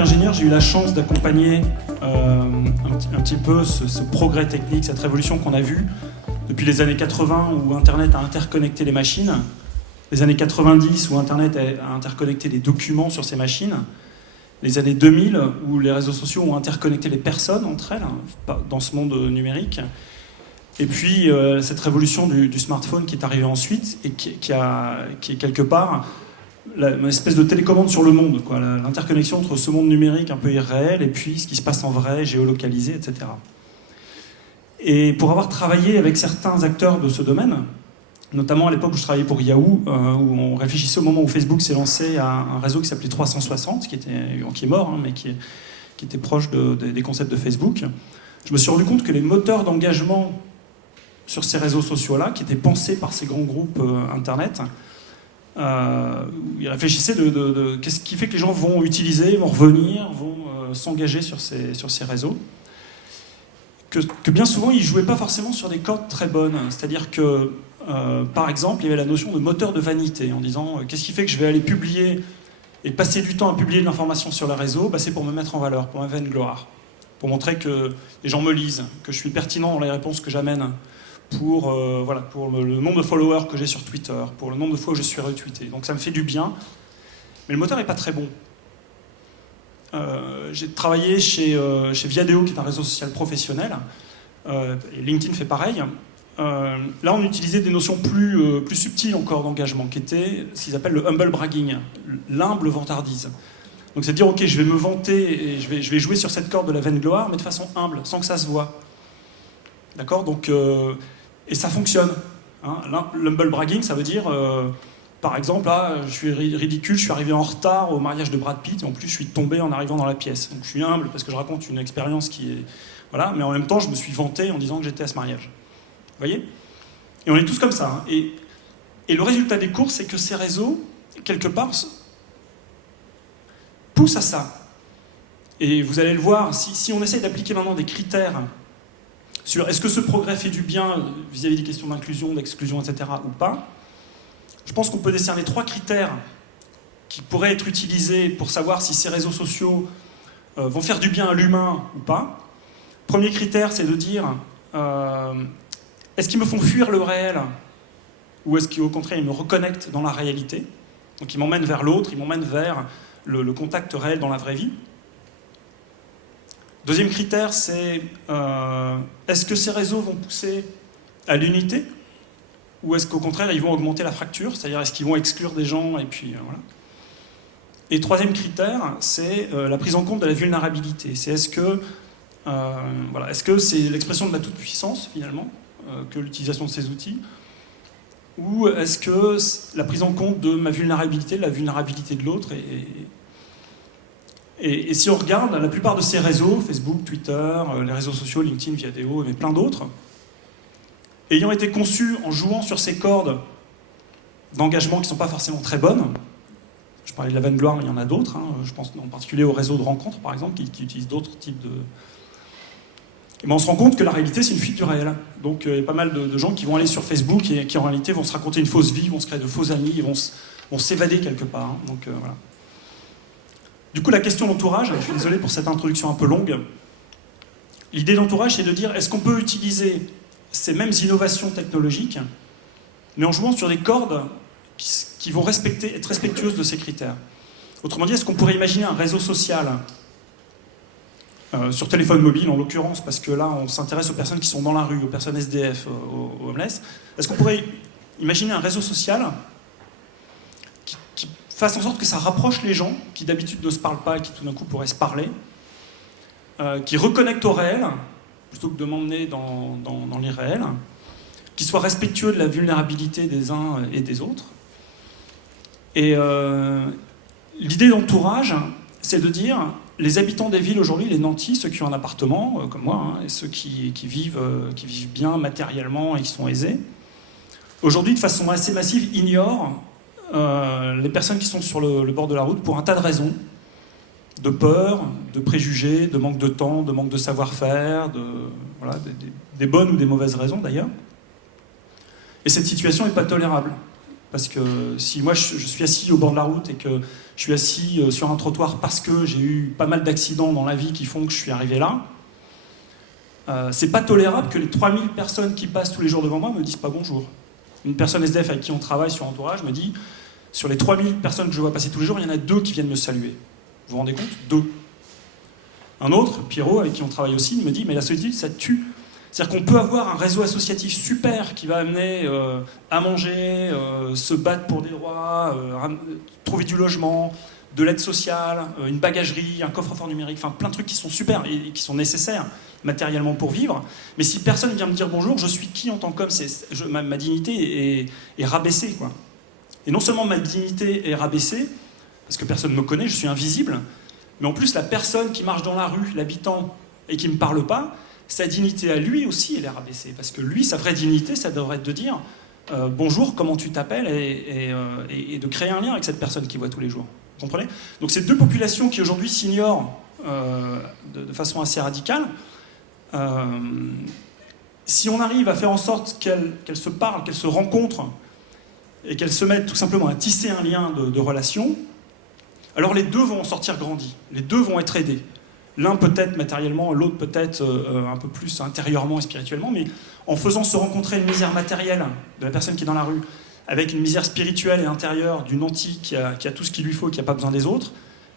qu'ingénieur, j'ai eu la chance d'accompagner un petit peu ce progrès technique, cette révolution qu'on a vue depuis les années 80 où Internet a interconnecté les machines, les années 90 où Internet a interconnecté les documents sur ces machines, les années 2000 où les réseaux sociaux ont interconnecté les personnes entre elles dans ce monde numérique. Et puis cette révolution du smartphone qui est arrivée ensuite et qui est quelque part une espèce de télécommande sur le monde, quoi, l'interconnexion entre ce monde numérique un peu irréel et puis ce qui se passe en vrai, géolocalisé, etc. Et pour avoir travaillé avec certains acteurs de ce domaine, notamment à l'époque où je travaillais pour Yahoo, où on réfléchissait au moment où Facebook s'est lancé à un réseau qui s'appelait 360, qui est mort, mais qui était proche des concepts de Facebook, je me suis rendu compte que les moteurs d'engagement sur ces réseaux sociaux-là, qui étaient pensés par ces grands groupes Internet, ils réfléchissaient de qu'est-ce qui fait que les gens vont utiliser, vont revenir, vont s'engager sur ces réseaux. Que bien souvent, ils ne jouaient pas forcément sur des cordes très bonnes. C'est-à-dire que, par exemple, il y avait la notion de moteur de vanité, en disant qu'est-ce qui fait que je vais aller publier et passer du temps à publier de l'information sur le réseau, c'est pour me mettre en valeur, pour ma vaine gloire, pour montrer que les gens me lisent, que je suis pertinent dans les réponses que j'amène, pour le nombre de followers que j'ai sur Twitter, pour le nombre de fois où je suis retweeté. Donc ça me fait du bien, mais le moteur n'est pas très bon. J'ai travaillé chez Viadeo, qui est un réseau social professionnel, et LinkedIn fait pareil. Là, on utilisait des notions plus subtiles encore d'engagement, qui étaient ce qu'ils appellent le humble bragging, l'humble vantardise. Donc c'est de dire, ok, je vais me vanter, et je vais jouer sur cette corde de la vaine gloire, mais de façon humble, sans que ça se voit. D'accord ? Donc, et ça fonctionne. Hein. L'humble bragging, ça veut dire, par exemple, là, je suis ridicule, je suis arrivé en retard au mariage de Brad Pitt, et en plus, je suis tombé en arrivant dans la pièce. Donc, je suis humble parce que je raconte une expérience qui est... Voilà, mais en même temps, je me suis vanté en disant que j'étais à ce mariage. Vous voyez ? Et on est tous comme ça. Hein. Et le résultat des courses, c'est que ces réseaux, quelque part, poussent à ça. Et vous allez le voir, si on essaye d'appliquer maintenant des critères sur est-ce que ce progrès fait du bien vis-à-vis des questions d'inclusion, d'exclusion, etc. ou pas, je pense qu'on peut décerner 3 critères qui pourraient être utilisés pour savoir si ces réseaux sociaux vont faire du bien à l'humain ou pas. Premier critère, c'est de dire est-ce qu'ils me font fuir le réel ou est-ce qu'au contraire ils me reconnectent dans la réalité ? Donc ils m'emmènent vers l'autre, ils m'emmènent vers le contact réel dans la vraie vie. Deuxième critère, c'est est-ce que ces réseaux vont pousser à l'unité ou est-ce qu'au contraire, ils vont augmenter la fracture, c'est-à-dire est-ce qu'ils vont exclure des gens et puis voilà. Et troisième critère, c'est la prise en compte de la vulnérabilité. C'est est-ce que c'est l'expression de la toute-puissance, finalement, que l'utilisation de ces outils, ou est-ce que la prise en compte de ma vulnérabilité, de la vulnérabilité de l'autre et si on regarde, la plupart de ces réseaux, Facebook, Twitter, les réseaux sociaux, LinkedIn, Viadeo, et plein d'autres, ayant été conçus en jouant sur ces cordes d'engagement qui ne sont pas forcément très bonnes, je parlais de la vaine gloire, mais il y en a d'autres, hein, je pense en particulier aux réseaux de rencontres, par exemple, qui utilisent d'autres types de... Et ben on se rend compte que la réalité, c'est une fuite du réel. Donc il y a pas mal de gens qui vont aller sur Facebook et qui en réalité vont se raconter une fausse vie, vont se créer de faux amis, vont s'évader quelque part. Hein, donc voilà. Du coup, la question d'entourage, je suis désolé pour cette introduction un peu longue, l'idée d'entourage, c'est de dire, est-ce qu'on peut utiliser ces mêmes innovations technologiques, mais en jouant sur des cordes qui vont être respectueuses de ces critères ? Autrement dit, est-ce qu'on pourrait imaginer un réseau social, sur téléphone mobile en l'occurrence, parce que là, on s'intéresse aux personnes qui sont dans la rue, aux personnes SDF, aux homeless, est-ce qu'on pourrait imaginer un réseau social qui fasse en sorte que ça rapproche les gens qui d'habitude ne se parlent pas et qui tout d'un coup pourraient se parler, qui reconnecte au réel plutôt que de m'emmener dans l'irréel, qui soit respectueux de la vulnérabilité des uns et des autres. Et l'idée d'entourage, c'est de dire les habitants des villes aujourd'hui, les nantis, ceux qui ont un appartement comme moi, hein, et ceux qui vivent bien matériellement et qui sont aisés, aujourd'hui de façon assez massive ignorent les personnes qui sont sur le bord de la route pour un tas de raisons, de peur, de préjugés, de manque de temps, de manque de savoir-faire, des bonnes ou des mauvaises raisons d'ailleurs. Et cette situation n'est pas tolérable. Parce que si moi je suis assis au bord de la route et que je suis assis sur un trottoir parce que j'ai eu pas mal d'accidents dans la vie qui font que je suis arrivé là, c'est pas tolérable que les 3000 personnes qui passent tous les jours devant moi me disent pas bonjour. Une personne SDF avec qui on travaille sur Entourage me dit, sur les 3000 personnes que je vois passer tous les jours, il y en a 2 qui viennent me saluer. Vous vous rendez compte ? 2. Un autre, Pierrot, avec qui on travaille aussi, me dit, mais la solitude, ça tue. C'est-à-dire qu'on peut avoir un réseau associatif super qui va amener à manger, se battre pour des droits, trouver du logement, de l'aide sociale, une bagagerie, un coffre-fort numérique, enfin plein de trucs qui sont super et qui sont nécessaires matériellement pour vivre. Mais si personne vient me dire bonjour, je suis qui en tant qu'homme ? Ma dignité est rabaissée, quoi. Et non seulement ma dignité est rabaissée, parce que personne ne me connaît, je suis invisible, mais en plus la personne qui marche dans la rue, l'habitant, et qui ne me parle pas, sa dignité à lui aussi, elle est rabaissée. Parce que lui, sa vraie dignité, ça devrait être de dire bonjour, comment tu t'appelles, et de créer un lien avec cette personne qu'il voit tous les jours. Vous comprenez ? Donc c'est 2 populations qui aujourd'hui s'ignorent de façon assez radicale. Si on arrive à faire en sorte qu'elles se parlent, qu'elles se rencontrent, et qu'elles se mettent tout simplement à tisser un lien de relation, alors les 2 vont en sortir grandis. Les 2 vont être aidés. L'un peut-être matériellement, l'autre peut-être un peu plus intérieurement et spirituellement, mais en faisant se rencontrer une misère matérielle de la personne qui est dans la rue, avec une misère spirituelle et intérieure du nanti qui a tout ce qu'il lui faut et qui n'a pas besoin des autres,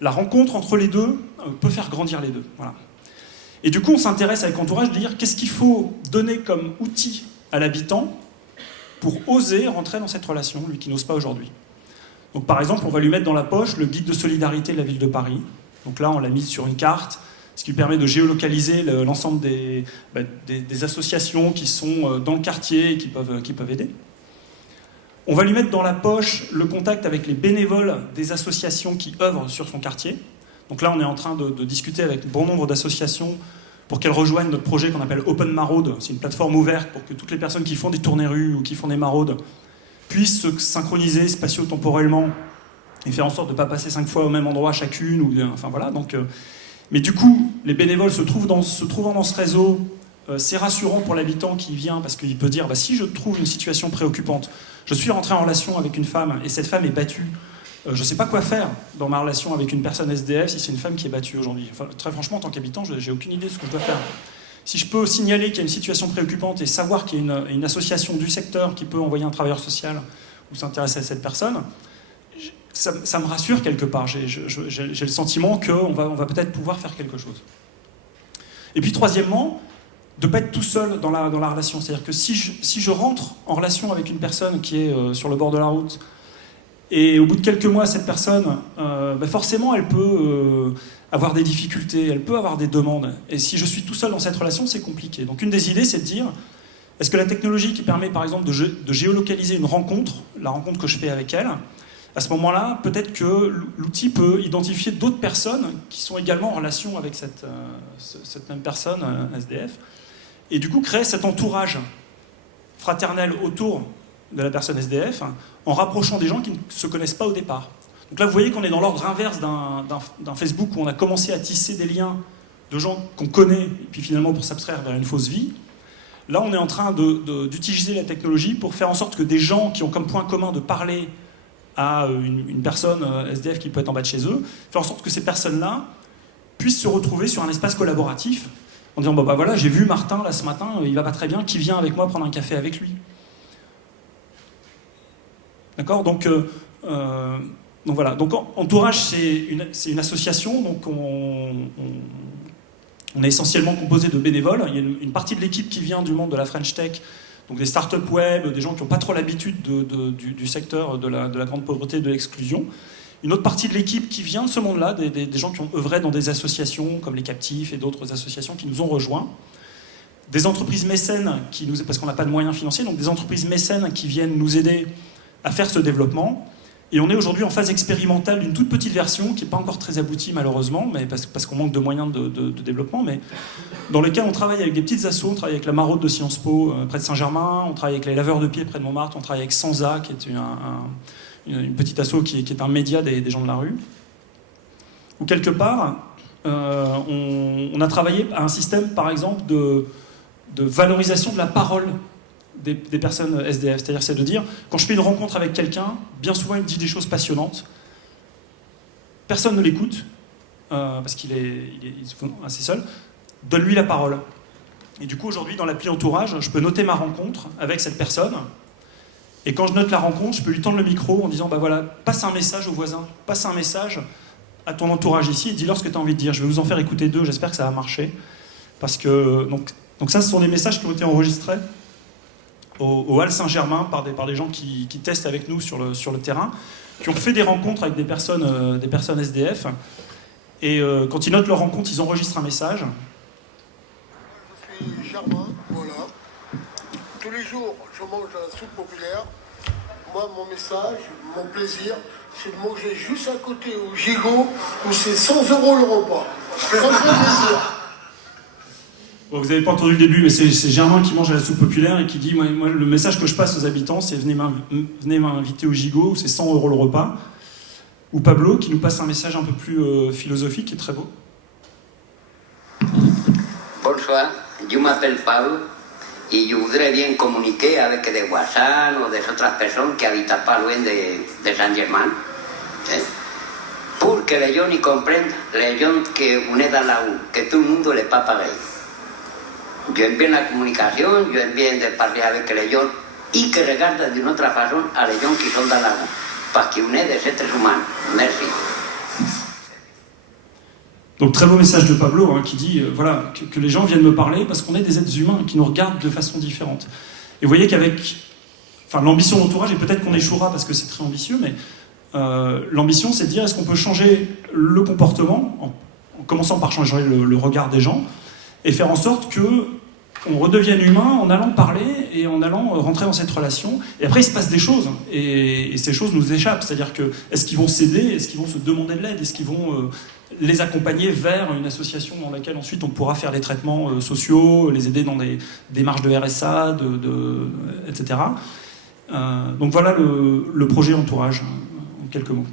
la rencontre entre les 2 peut faire grandir les 2. Voilà. Et du coup, on s'intéresse avec Entourage de dire qu'est-ce qu'il faut donner comme outil à l'habitant pour oser rentrer dans cette relation, lui qui n'ose pas aujourd'hui. Donc par exemple, on va lui mettre dans la poche le guide de solidarité de la ville de Paris. Donc là, on l'a mis sur une carte, ce qui permet de géolocaliser l'ensemble des associations qui sont dans le quartier et qui peuvent aider. On va lui mettre dans la poche le contact avec les bénévoles des associations qui œuvrent sur son quartier. Donc là, on est en train de discuter avec bon nombre d'associations pour qu'elles rejoignent notre projet qu'on appelle Open Maraude. C'est une plateforme ouverte pour que toutes les personnes qui font des tournées rues ou qui font des maraudes puissent se synchroniser spatio-temporellement et faire en sorte de ne pas passer 5 fois au même endroit chacune. Enfin voilà. Donc, mais du coup, les bénévoles se trouvant dans ce réseau, c'est rassurant pour l'habitant qui vient parce qu'il peut dire si je trouve une situation préoccupante, je suis rentré en relation avec une femme et cette femme est battue. Je ne sais pas quoi faire dans ma relation avec une personne SDF si c'est une femme qui est battue aujourd'hui. Enfin, très franchement, en tant qu'habitant, je n'ai aucune idée de ce que je dois faire. Si je peux signaler qu'il y a une situation préoccupante et savoir qu'il y a une association du secteur qui peut envoyer un travailleur social ou s'intéresser à cette personne, ça me rassure quelque part. J'ai le sentiment qu'on va peut-être pouvoir faire quelque chose. Et puis troisièmement, de ne pas être tout seul dans la relation. C'est-à-dire que si je rentre en relation avec une personne qui est sur le bord de la route, et au bout de quelques mois, cette personne, forcément, elle peut avoir des difficultés, elle peut avoir des demandes. Et si je suis tout seul dans cette relation, c'est compliqué. Donc une des idées, c'est de dire, est-ce que la technologie qui permet, par exemple, de géolocaliser une rencontre, la rencontre que je fais avec elle, à ce moment-là, peut-être que l'outil peut identifier d'autres personnes qui sont également en relation avec cette même personne, SDF, et du coup créer cet entourage fraternel autour de la personne SDF, en rapprochant des gens qui ne se connaissent pas au départ. Donc là, vous voyez qu'on est dans l'ordre inverse d'un Facebook où on a commencé à tisser des liens de gens qu'on connaît, et puis finalement pour s'abstraire vers une fausse vie. Là, on est en train d'utiliser la technologie pour faire en sorte que des gens qui ont comme point commun de parler à une personne SDF qui peut être en bas de chez eux, faire en sorte que ces personnes-là puissent se retrouver sur un espace collaboratif en disant voilà, j'ai vu Martin là ce matin, il va pas très bien, qui vient avec moi prendre un café avec lui. D'accord ? Donc voilà. Donc Entourage, c'est une association. Donc on est essentiellement composé de bénévoles. Il y a une partie de l'équipe qui vient du monde de la French Tech, donc des startups web, des gens qui n'ont pas trop l'habitude du secteur de la grande pauvreté et de l'exclusion. Une autre partie de l'équipe qui vient de ce monde-là, des gens qui ont œuvré dans des associations comme les Captifs et d'autres associations qui nous ont rejoints. Des entreprises mécènes, parce qu'on n'a pas de moyens financiers, donc des entreprises mécènes qui viennent nous aider à faire ce développement. Et on est aujourd'hui en phase expérimentale d'une toute petite version qui n'est pas encore très aboutie malheureusement, mais parce qu'on manque de moyens de développement, mais dans lequel on travaille avec des petites assos. On travaille avec la Maraude de Sciences Po près de Saint-Germain, on travaille avec les laveurs de pieds près de Montmartre, on travaille avec Sansa qui est une petite asso qui est un média des gens de la rue. Ou quelque part, on a travaillé à un système par exemple de valorisation de la parole des personnes SDF. C'est-à-dire, c'est de dire, quand je fais une rencontre avec quelqu'un, bien souvent il me dit des choses passionnantes, personne ne l'écoute, parce qu'il est souvent assez seul, donne-lui la parole. Et du coup, aujourd'hui, dans l'appli Entourage, je peux noter ma rencontre avec cette personne, et quand je note la rencontre, je peux lui tendre le micro en disant, bah voilà, passe un message au voisin, passe un message à ton entourage ici, et dis-leur ce que tu as envie de dire. Je vais vous en faire écouter 2, j'espère que ça va marcher. Parce que, donc ça, ce sont des messages qui ont été enregistrés au Halles Saint-Germain par des gens qui testent avec nous sur le terrain, qui ont fait des rencontres avec des personnes SDF, et quand ils notent leur rencontre, ils enregistrent un message. Je suis Germain, voilà. Tous les jours, je mange à la soupe populaire. Moi, mon message, mon plaisir, c'est de manger juste à côté au Gigot, où c'est 100 € le repas. Ça me fait plaisir. Bon, vous n'avez pas entendu le début, mais c'est Germain qui mange à la soupe populaire et qui dit, moi, le message que je passe aux habitants, c'est venez m'inviter au Gigot, où c'est 100 € le repas. Ou Pablo qui nous passe un message un peu plus philosophique et très beau. Bonsoir, je m'appelle Pablo y je voudrais bien communiquer avec des Guasán o de otras personas que habitan pas loin de Saint-Germain, pour que les gens y comprennent, les gens que on est dans la rue, que tout le monde n'est pas pareil. Yo aime bien la communication, yo aime bien de parler avec les gens y que regardent d'une autre façon à les gens qui sont dans la rue, parce qu'on est des êtres humains. Merci. Donc très beau message de Pablo qui dit voilà, que les gens viennent me parler parce qu'on est des êtres humains qui nous regardent de façon différente. Et vous voyez qu'avec l'ambition d'Entourage, et peut-être qu'on échouera parce que c'est très ambitieux, mais l'ambition c'est de dire est-ce qu'on peut changer le comportement en commençant par changer le regard des gens et faire en sorte qu'on redevienne humain en allant parler et en allant rentrer dans cette relation. Et après il se passe des choses et ces choses nous échappent. C'est-à-dire que est-ce qu'ils vont céder, est-ce qu'ils vont se demander de l'aide, est-ce qu'ils vont les accompagner vers une association dans laquelle ensuite on pourra faire des traitements sociaux, les aider dans des démarches de RSA, etc. Donc voilà le projet Entourage, en quelques mots.